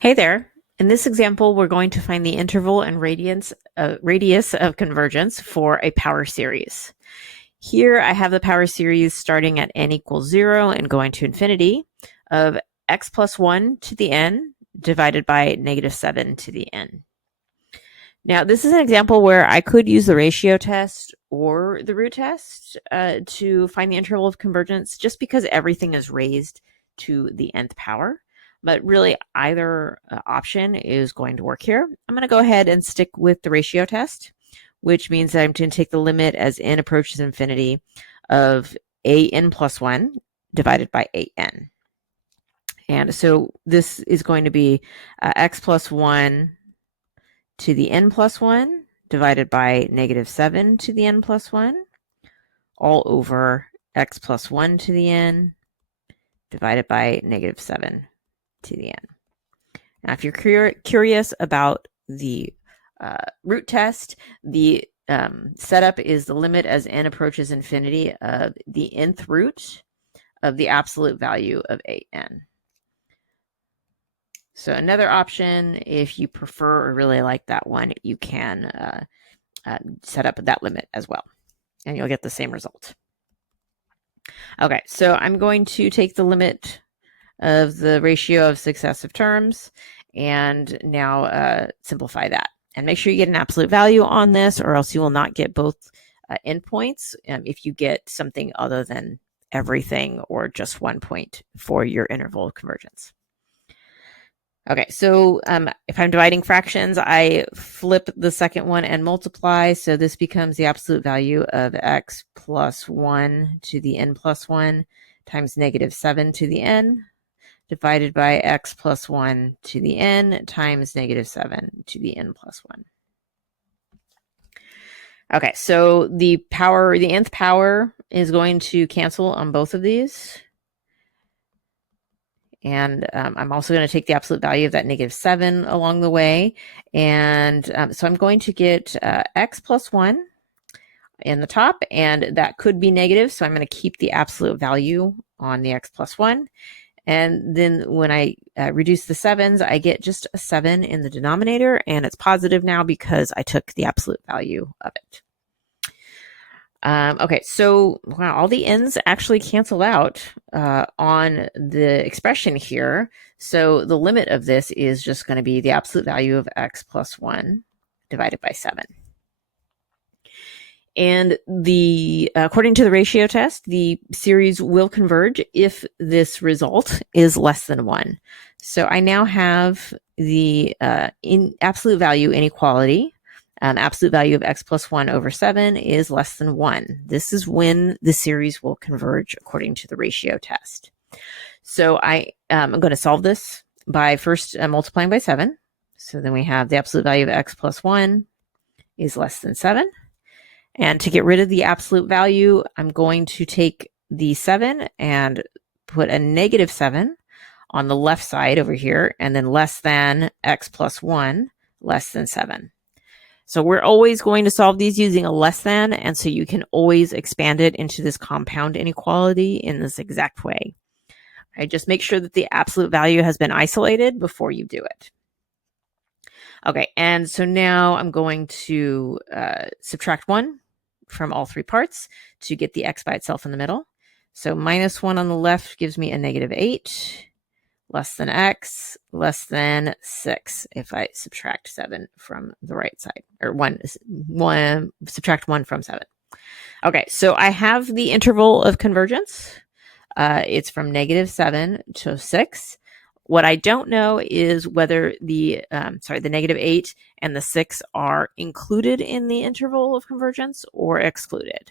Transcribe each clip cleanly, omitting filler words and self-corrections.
Hey there. In this example, we're going to find the interval and radius of convergence for a power series. Here I have the power series starting at n equals 0 and going to infinity of x plus 1 to the n divided by negative 7 to the n. Now, this is an example where I could use the ratio test or the root test to find the interval of convergence just because everything is raised to the nth power. But really, either option is going to work here. I'm going to go ahead and stick with the ratio test, which means that I'm going to take the limit as n approaches infinity of an plus 1 divided by an. And so this is going to be x plus 1 to the n plus 1 divided by negative 7 to the n plus 1 all over x plus 1 to the n divided by negative 7 to the n. Now, if you're curious about the root test, the setup is the limit as n approaches infinity of the nth root of the absolute value of an. So another option, if you prefer or really like that one, you can set up that limit as well, and you'll get the same result. Okay, so I'm going to take the limit of the ratio of successive terms and now simplify that. And make sure you get an absolute value on this, or else you will not get both endpoints if you get something other than everything or just 1 point for your interval of convergence. Okay, so if I'm dividing fractions, I flip the second one and multiply. So this becomes the absolute value of x plus 1 to the n plus 1 times negative 7 to the n divided by x plus 1 to the n times negative 7 to the n plus 1. Okay, so the nth power is going to cancel on both of these. And I'm also going to take the absolute value of that negative 7 along the way. And so I'm going to get x plus 1 in the top, and that could be negative. So I'm going to keep the absolute value on the x plus 1. And then when I reduce the 7s, I get just a 7 in the denominator, and it's positive now because I took the absolute value of it. Okay, so wow, all the n's actually cancel out on the expression here. So the limit of this is just going to be the absolute value of x plus 1 divided by 7. And according to the ratio test, the series will converge if this result is less than 1. So I now have the absolute value inequality. Absolute value of x plus 1 over 7 is less than 1. This is when the series will converge according to the ratio test. So I'm going to solve this by first multiplying by 7. So then we have the absolute value of x plus 1 is less than 7. And to get rid of the absolute value, I'm going to take the 7 and put a negative 7 on the left side over here, and then less than x plus 1 less than 7. So we're always going to solve these using a less than, and so you can always expand it into this compound inequality in this exact way. Okay, just make sure that the absolute value has been isolated before you do it. Okay, and so now I'm going to subtract 1 from all three parts to get the x by itself in the middle. So minus 1 on the left gives me a negative 8, less than x, less than 6 if I subtract 7 from the right side, or subtract 1 from 7. Okay, so I have the interval of convergence. It's from negative 7 to 6. What I don't know is whether the negative 8 and the 6 are included in the interval of convergence or excluded.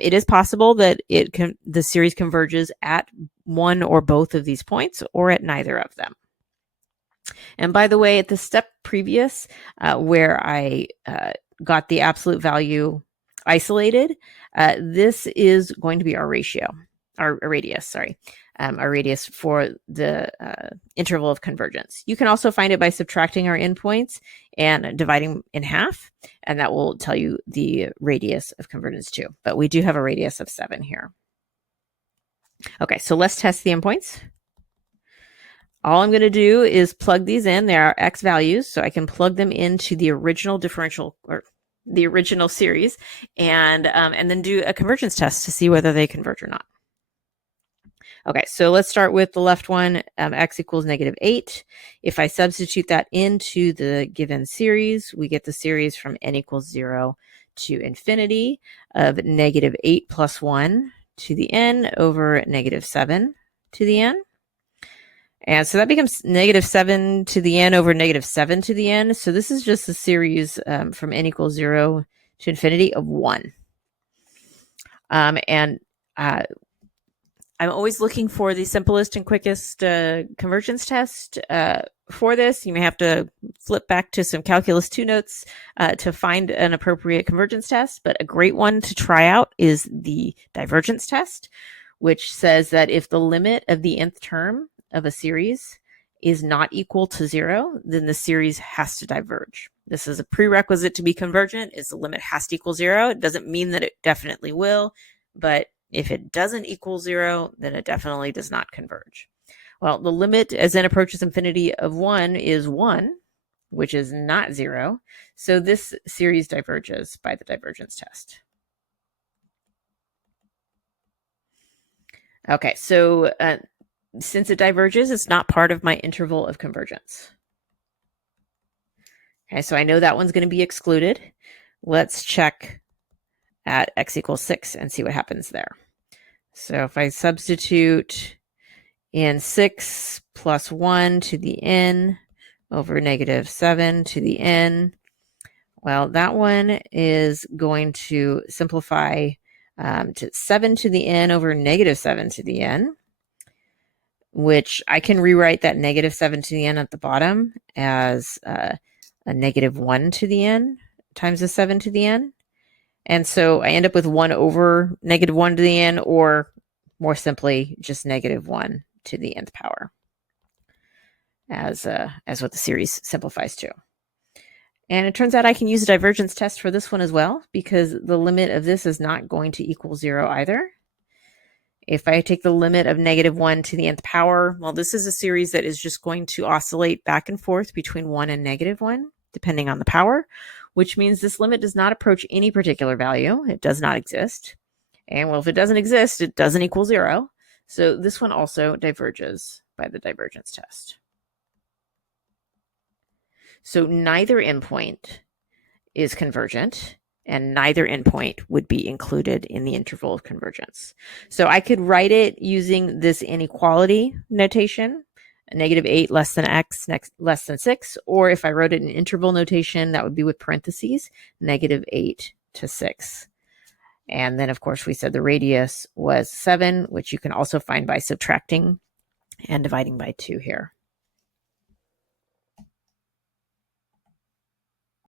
It is possible that the series converges at one or both of these points or at neither of them. And by the way, at the step previous where I got the absolute value isolated, this is going to be our radius for the interval of convergence. You can also find it by subtracting our endpoints and dividing in half, and that will tell you the radius of convergence too. But we do have a radius of 7 here. Okay, so let's test the endpoints. All I'm going to do is plug these in. There are x values, so I can plug them into the original differential or the original series, and then do a convergence test to see whether they converge or not. Okay, so let's start with the left one, x equals -8. If I substitute that into the given series, we get the series from n equals 0 to infinity of -8 plus 1 to the n over -7 to the n. And so that becomes -7 to the n over -7 to the n. So this is just a series from n equals 0 to infinity of 1. And I'm always looking for the simplest and quickest convergence test for this. You may have to flip back to some Calculus 2 notes to find an appropriate convergence test, but a great one to try out is the divergence test, which says that if the limit of the nth term of a series is not equal to 0, then the series has to diverge. This is a prerequisite to be convergent, is the limit has to equal 0. It doesn't mean that it definitely will, but if it doesn't equal 0, then it definitely does not converge. Well, the limit as n approaches infinity of 1 is 1, which is not 0. So this series diverges by the divergence test. Okay, so since it diverges, it's not part of my interval of convergence. Okay, so I know that one's going to be excluded. Let's check at x equals 6 and see what happens there. So if I substitute in 6 plus 1 to the n over -7 to the n, well, that one is going to simplify to 7 to the n over -7 to the n, which I can rewrite that -7 to the n at the bottom as a -1 to the n times a 7 to the n. And so I end up with 1 over -1 to the n, or more simply, just -1 to the nth power as what the series simplifies to. And it turns out I can use a divergence test for this one as well, because the limit of this is not going to equal 0 either. If I take the limit of -1 to the nth power, well, this is a series that is just going to oscillate back and forth between 1 and -1, depending on the power, which means this limit does not approach any particular value. It does not exist. And well, if it doesn't exist, it doesn't equal 0. So this one also diverges by the divergence test. So neither endpoint is convergent, and neither endpoint would be included in the interval of convergence. So I could write it using this inequality notation, -8 less than x less than 6, or if I wrote it in interval notation, that would be with parentheses, -8 to 6. And then, of course, we said the radius was 7, which you can also find by subtracting and dividing by 2 here.